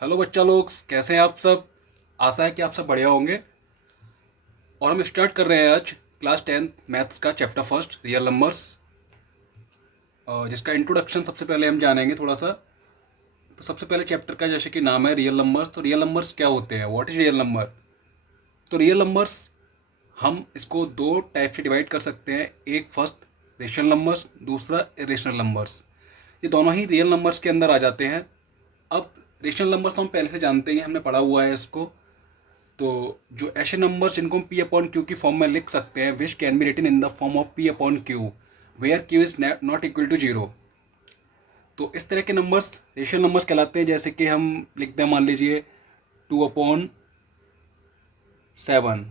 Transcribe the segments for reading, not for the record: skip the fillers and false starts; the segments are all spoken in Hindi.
हेलो बच्चा लोग, कैसे हैं आप सब। आशा है कि आप सब बढ़िया होंगे। और हम स्टार्ट कर रहे हैं आज क्लास 10th मैथ्स का चैप्टर फर्स्ट रियल नंबर्स, जिसका इंट्रोडक्शन सबसे पहले हम जानेंगे थोड़ा सा। तो सबसे पहले चैप्टर का जैसे कि नाम है रियल नंबर्स, तो रियल नंबर्स क्या होते हैं, व्हाट इज रियल नंबर। तो रियल नंबर्स हम इसको दो टाइप से डिवाइड कर सकते हैं। एक फर्स्ट रेशनल नंबर्स, दूसरा इरेशनल नंबर्स। ये दोनों ही रियल नंबर्स के अंदर आ जाते हैं। अब रेशनल नंबर्स तो हम पहले से जानते हैं, हमने पढ़ा हुआ है इसको। तो जो ऐसे नंबर्स जिनको हम पी अपॉन क्यू की फॉर्म में लिख सकते हैं, which can be written in the form of P upon Q where Q is not equal to zero. तो इस तरह के नंबर्स रेशनल नंबर्स कहलाते हैं। जैसे कि हम लिखते हैं, मान लीजिए 2/7,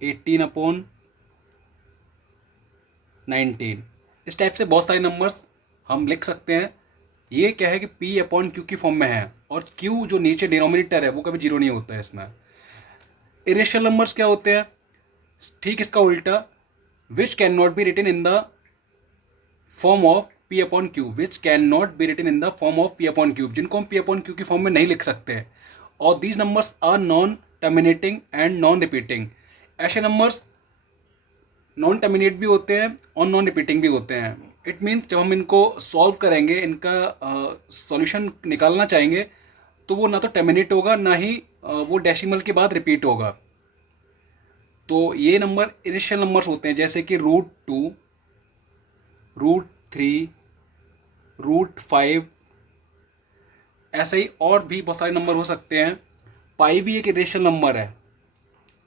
18/19। इस टाइप से बहुत सारे नंबर्स हम लिख सकते हैं। ये क्या है कि पी अपॉन क्यू की फॉर्म में है, और क्यू जो नीचे डिनोमिनेटर है वो कभी जीरो नहीं होता है इसमें। इरेशनल नंबर्स क्या होते हैं, ठीक इसका उल्टा, which can not be written in the form of P upon Q, which can not be written in the form of P upon Q, जिनको हम पी अपॉन क्यू की फॉर्म में नहीं लिख सकते। और these numbers are non terminating and non repeating. ऐसे नंबर्स नॉन टर्मिनेट भी होते हैं और नॉन रिपीटिंग भी होते हैं। इट मीन्स जब हम इनको सॉल्व करेंगे, इनका सॉल्यूशन निकालना चाहेंगे, तो वो ना तो टर्मिनेट होगा, ना ही वो डेसिमल के बाद रिपीट होगा। तो ये नंबर इनिशियल नंबर्स होते हैं, जैसे कि √2, √3, √5। ऐसे ही और भी बहुत सारे नंबर हो सकते हैं। पाई भी एक इरेशनल नंबर है,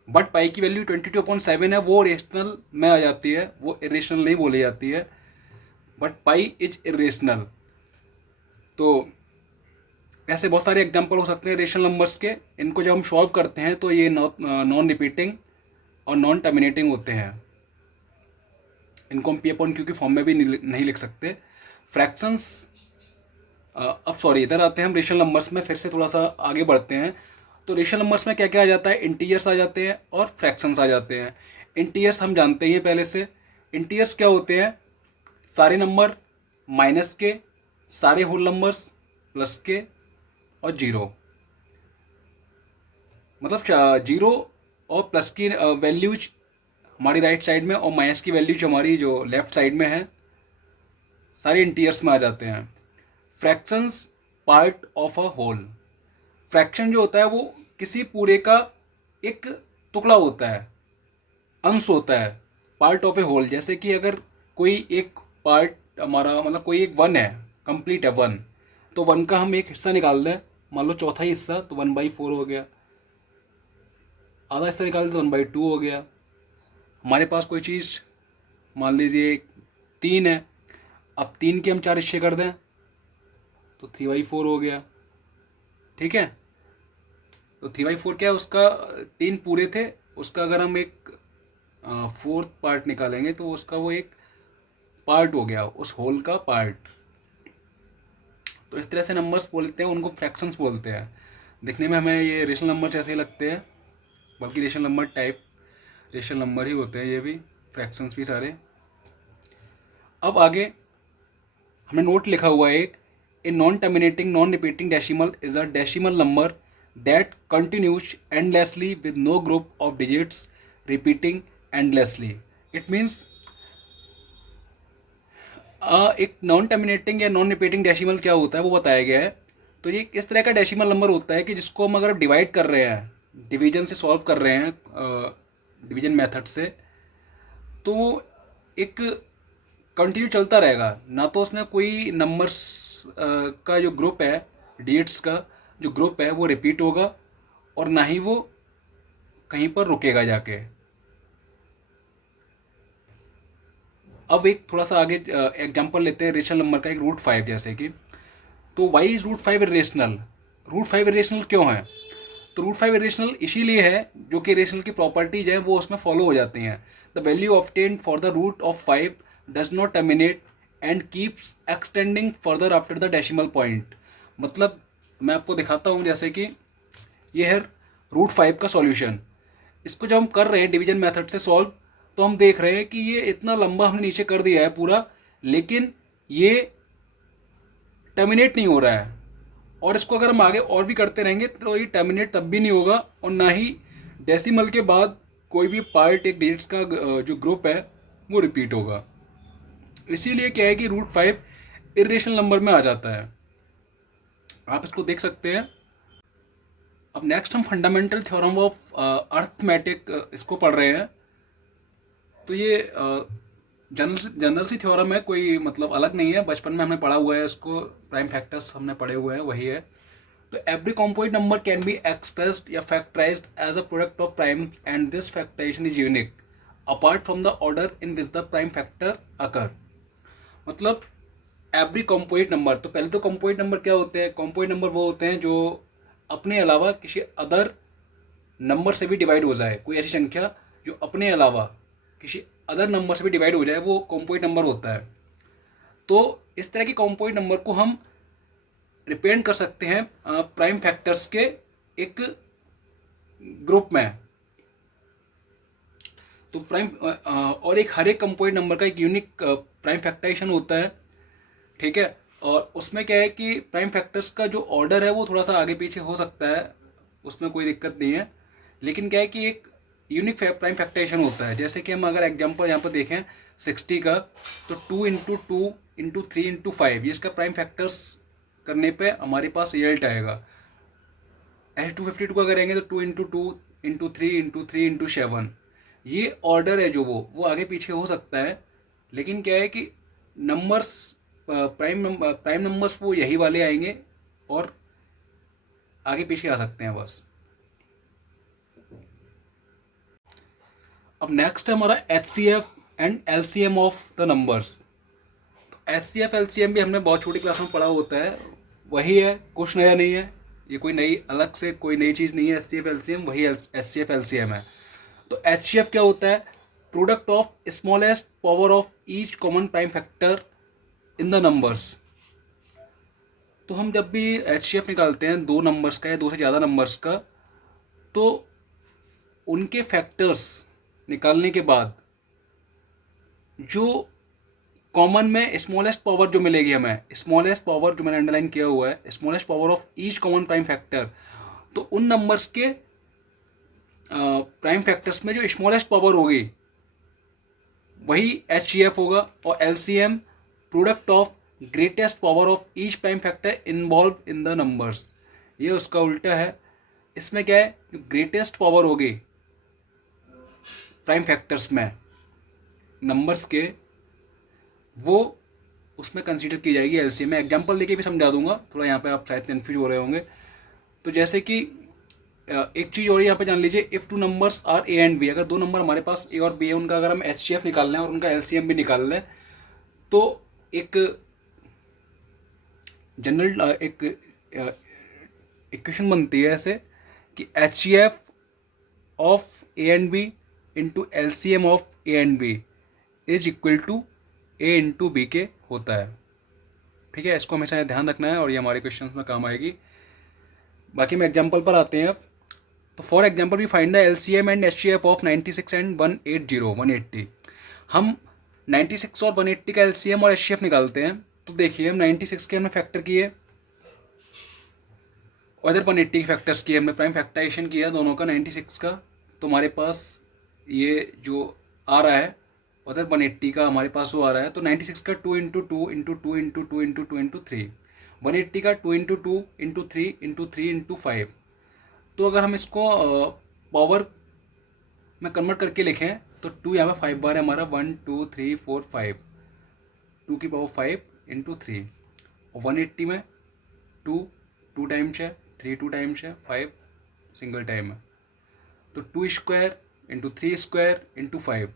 बट पाई की वैल्यू 22/7 है, वो रेशनल में आ जाती है, वो इरेशनल नहीं बोली जाती है। But pi is irrational. तो ऐसे बहुत सारे एग्जांपल हो सकते हैं रेशनल नंबर्स के। इनको जब हम सॉल्व करते हैं तो ये नॉन रिपीटिंग और नॉन टर्मिनेटिंग होते हैं। इनको हम पी अपॉन क्यू की फॉर्म में भी नहीं लिख सकते। फ्रैक्शंस, अब सॉरी, इधर आते हैं हम रेशनल नंबर्स में, फिर से थोड़ा सा आगे बढ़ते हैं। तो रेशनल नंबर्स में क्या क्या आ जाता है, इंटीजर्स आ जाते हैं और फ्रैक्शंस आ जाते हैं। इंटीजर्स हम जानते ही हैं पहले से। इंटीजर्स क्या होते हैं, सारे नंबर माइनस के, सारे होल नंबर्स प्लस के, और जीरो। मतलब जीरो और प्लस की वैल्यूज हमारी राइट साइड में, और माइनस की वैल्यूज हमारी जो लेफ्ट साइड में है, सारे इंटीजर्स में आ जाते हैं। Fractions part of a whole. Fraction जो होता है वो किसी पूरे का एक टुकड़ा होता है, अंश होता है, पार्ट ऑफ ए होल। जैसे कि अगर कोई एक पार्ट हमारा, मतलब कोई एक वन है, कंप्लीट है वन, तो वन का हम एक हिस्सा निकाल दें, मान लो चौथा हिस्सा, तो 1/4 हो गया। आधा हिस्सा निकाल दें तो 1/2 हो गया। हमारे पास कोई चीज़ मान लीजिए 3 है, अब 3 के हम 4 हिस्से कर दें तो 3/4 हो गया। ठीक है, तो 3/4 क्या है उसका, 3 पूरे थे, उसका अगर हम एक फोर्थ पार्ट निकालेंगे तो उसका वो एक पार्ट हो गया, उस होल का पार्ट। तो इस तरह से नंबर्स बोलते हैं, उनको फ्रैक्शंस बोलते हैं। दिखने में हमें ये रेशनल नंबर जैसे ही लगते हैं, बल्कि rational number type rational number ही होते हैं ये भी, फ्रैक्शंस भी सारे। अब आगे हमने नोट लिखा हुआ है एक, a non terminating non repeating decimal is a decimal number that continues endlessly with no group of digits repeating endlessly. It means एक नॉन टर्मिनेटिंग या नॉन रिपीटिंग डेसिमल क्या होता है वो बताया गया है। तो ये इस तरह का डेसिमल नंबर होता है कि जिसको हम अगर डिवाइड कर रहे हैं, डिवीजन से सॉल्व कर रहे हैं, डिवीजन मेथड से, तो एक कंटिन्यू चलता रहेगा। ना तो उसमें कोई नंबर्स का जो ग्रुप है, डिजिट्स का जो ग्रुप है वो रिपीट होगा, और ना ही वो कहीं पर रुकेगा जाके। अब एक थोड़ा सा आगे एग्जांपल लेते हैं रेशनल नंबर का, एक √5 जैसे कि। तो वाई इज √5 इरेशनल। √5 इरेशनल क्यों है, तो √5 इरेशनल इसीलिए है जो कि इरेशनल की प्रॉपर्टीज हैं वो उसमें फॉलो हो जाती हैं। The value obtained for the root of 5 does not terminate and keeps extending further after the decimal point. मतलब मैं आपको दिखाता हूँ, जैसे कि ये है √5 का सॉल्यूशन। इसको जब हम कर रहे हैं डिवीजन मेथड से सॉल्व, तो हम देख रहे हैं कि ये इतना लंबा हमने नीचे कर दिया है पूरा, लेकिन ये टर्मिनेट नहीं हो रहा है, और इसको अगर हम आगे और भी करते रहेंगे तो ये टर्मिनेट तब भी नहीं होगा, और ना ही डेसिमल के बाद कोई भी पार्ट एक डिजिट्स का जो ग्रुप है वो रिपीट होगा। इसीलिए क्या है कि √5 इरेशनल नंबर में आ जाता है, आप इसको देख सकते हैं। अब नेक्स्ट हम फंडामेंटल थ्योरम ऑफ अर्थमेटिक इसको पढ़ रहे हैं। तो ये जनरल सी थ्योरम है, कोई मतलब अलग नहीं है, बचपन में हमने पढ़ा हुआ है इसको, प्राइम फैक्टर्स हमने पढ़े हुए हैं, वही है। तो every composite number can be expressed या factorised as a product of prime and this factorisation is unique apart from the order in which the prime factor occur. मतलब एवरी कॉम्पोजिट नंबर, तो पहले तो कॉम्पोजिट नंबर क्या होते हैं? कॉम्पोजिट नंबर वो होते हैं जो अपने अलावा किसी अदर नंबर से भी डिवाइड हो जाए, कोई ऐसी संख्या जो अपने अलावा किसी अदर नंबर से भी डिवाइड हो जाए, वो कॉम्पोजिट नंबर होता है। तो इस तरह के कॉम्पोजिट नंबर को हम रिप्रेजेंट कर सकते हैं प्राइम फैक्टर्स के एक ग्रुप में। तो प्राइम और एक हर एक कॉम्पोजिट नंबर का एक यूनिक प्राइम फैक्टराइजेशन होता है, ठीक है। और उसमें क्या है कि प्राइम फैक्टर्स का जो ऑर्डर है वो थोड़ा सा आगे पीछे हो सकता है, उसमें कोई दिक्कत नहीं है, लेकिन क्या है कि एक यूनिक प्राइम फैक्टराइजेशन होता है। जैसे कि हम अगर एग्जांपल यहाँ पर देखें 60 का, तो 2 × 2 × 3 × 5 ये इसका प्राइम फैक्टर्स करने पे हमारे पास रिजल्ट आएगा। ऐसे 252 का करेंगे तो 2 × 2 × 3 × 3 × 7, ये ऑर्डर है जो वो आगे पीछे हो सकता है, लेकिन क्या है कि नंबर्स प्राइम नंबर्स वो यही वाले आएंगे और आगे पीछे आ सकते हैं बस। अब नेक्स्ट है हमारा HCF and LCM of the numbers. तो HCF LCM भी हमने बहुत छोटी क्लास में पढ़ा होता है, वही है, कुछ नया नहीं है, ये कोई नई अलग से कोई नई चीज़ नहीं है। HCF LCM वही HCF LCM है। तो HCF क्या होता है? Product of smallest power of each common prime factor in the numbers. तो हम जब भी HCF निकालते हैं दो नंबर्स का या दो से ज़्यादा नंबर्स का, तो उनके फैक्टर्स निकालने के बाद जो कॉमन में स्मॉलेस्ट पावर जो मिलेगी हमें, स्मॉलेस्ट पावर जो मैंने अंडरलाइन किया हुआ है, smallest power of each common prime factor, तो उन नंबर्स के प्राइम फैक्टर्स में जो स्मॉलेस्ट पावर होगी वही HCF होगा। और LCM product of greatest power of each prime factor involve in the numbers, ये उसका उल्टा है। इसमें क्या है, जो ग्रेटेस्ट पावर होगी प्राइम फैक्टर्स में नंबर्स के, वो उसमें कंसीडर की जाएगी LCM में। एग्जांपल देके भी समझा दूंगा, थोड़ा यहाँ पे आप शायद कन्फ्यूज हो रहे होंगे। तो जैसे कि एक चीज़ और यहाँ पे जान लीजिए, if two numbers are A and B, अगर दो नंबर हमारे पास A और B है, उनका अगर हम HCF निकाल लें और उनका LCM भी निकाल लें, तो एक जनरल एक इक्वेशन बनती है ऐसे कि HCF of A and B into LCM of A and B is equal to A into B के होता है, ठीक है। इसको हमेशा ध्यान रखना है और ये हमारे क्वेश्चन में काम आएगी। बाकी हम एग्जाम्पल पर आते हैं अब। तो for example we find the LCM and HCF of 96 and 180। हम 96 और 180 का LCM और HCF निकालते हैं। तो देखिए हम 96 के हमने फैक्टर किए और इधर 180 के फैक्टर्स किए, हमने प्राइम फैक्टराइजेशन किया दोनों का 96 का, तो हमारे पास ये जो आ रहा है, उधर 180 का हमारे पास वो आ रहा है। तो 96 का 2 × 2 × 2 × 2 × 2 × 3, 180 का 2 × 2 × 3 × 3 × 5। तो अगर हम इसको पावर में कन्वर्ट करके लिखें तो 2 यहाँ पे 5 बार है हमारा, 1 2 3 4 5, 2 की पावर 5 × 3। और 180 में 2 टाइम्स है, 3 2 टाइम्स है, 5 सिंगल टाइम है। तो 2² × 3² × 5।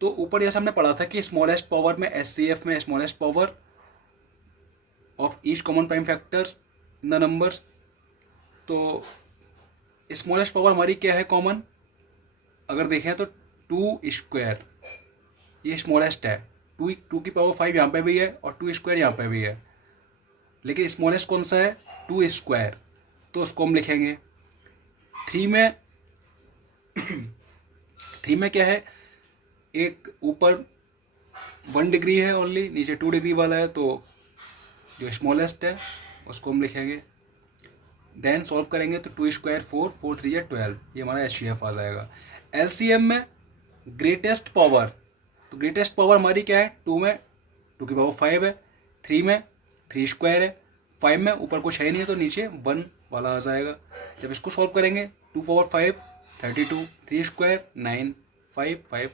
तो ऊपर जैसे हमने पढ़ा था कि स्मॉलेस्ट पावर में HCF में smallest power of each common prime factors in the numbers. तो स्मॉलेस्ट पावर हमारी क्या है कॉमन, अगर देखें तो 2², ये स्मॉलेस्ट है। 2 की पावर 5 यहाँ पे भी है और 2² यहाँ पे भी है, लेकिन स्मॉलेस्ट कौन सा है, 2²। तो उसको हम लिखेंगे 3 में 3 में क्या है, एक ऊपर 1 डिग्री है ओनली, नीचे 2 डिग्री वाला है, तो जो स्मॉलेस्ट है उसको हम लिखेंगे, देन सॉल्व करेंगे तो 2 स्क्वायर 4, 4 3 12, ये हमारा एचसीएफ आ जाएगा। एलसीएम में ग्रेटेस्ट पावर, तो ग्रेटेस्ट पावर हमारी क्या है, 2 में 2 की पावर 5 है, 3 में 3 स्क्वायर है, 5 में ऊपर कुछ है नहीं तो नीचे 1 वाला आ जाएगा। जब इसको सॉल्व करेंगे 2 पावर 5 32, 3 स्क्वायर 9, 5 5,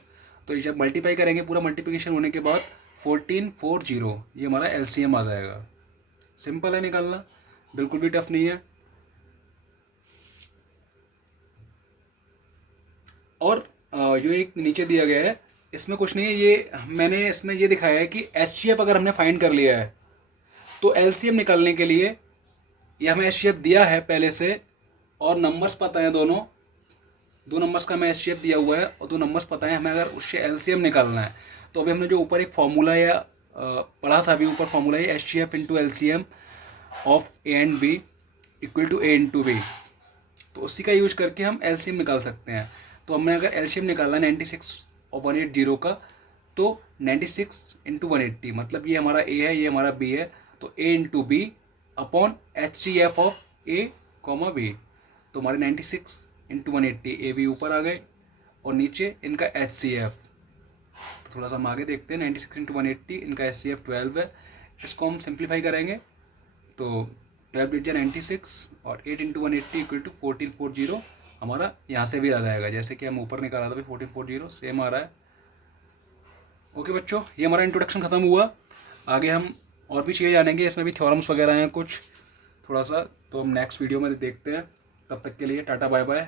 तो जब मल्टीप्लाई करेंगे पूरा मल्टीप्लिकेशन होने के बाद 1440, ये हमारा एलसीएम आ जाएगा। सिंपल है निकालना, बिल्कुल भी टफ नहीं है। और जो एक नीचे दिया गया है इसमें कुछ नहीं है, ये मैंने इसमें ये दिखाया है कि एचसीएफ अगर हमने फाइंड कर लिया है तो एलसीएम निकालने के लिए ये हमें एचसीएफ दिया है पहले से और नंबर्स पता है, दो नंबर्स का हमें एचसीएफ दिया हुआ है और 2 नंबर्स पता है, हमें अगर उससे एलसीएम निकालना है तो अभी हमने जो ऊपर एक फार्मूला या पढ़ा था, अभी ऊपर फार्मूला है HCF into LCM of A and B equal to A into B, तो उसी का यूज करके हम एलसीएम निकाल सकते हैं। तो हमें अगर एलसीएम निकालना है 96 और 180 का, तो 96 इंटू 180, मतलब ये हमारा ए है, ये हमारा बी है, तो A into B upon HCF of A comma B, तो हमारे 96 इंटू 180 ए बी ऊपर आ गए और नीचे इनका एचसीएफ। तो थोड़ा सा हम आगे देखते हैं, 96 इंटू 180, इनका एचसीएफ 12 है, इसको हम सिंप्लीफाई करेंगे तो 12 डिट 96 और 8 इंटू 180 इक्वल टू 1440, हमारा यहाँ से भी आ जाएगा, जैसे कि हम ऊपर निकाला था 1440 सेम आ रहा है। ओके बच्चों, ये हमारा इंट्रोडक्शन ख़त्म हुआ। आगे हम और भी चीज़ें जानेंगे, इसमें भी थ्योरम्स वगैरह हैं कुछ थोड़ा सा, तो हम नेक्स्ट वीडियो में देखते हैं। तब तक के लिए टाटा बाय बाय।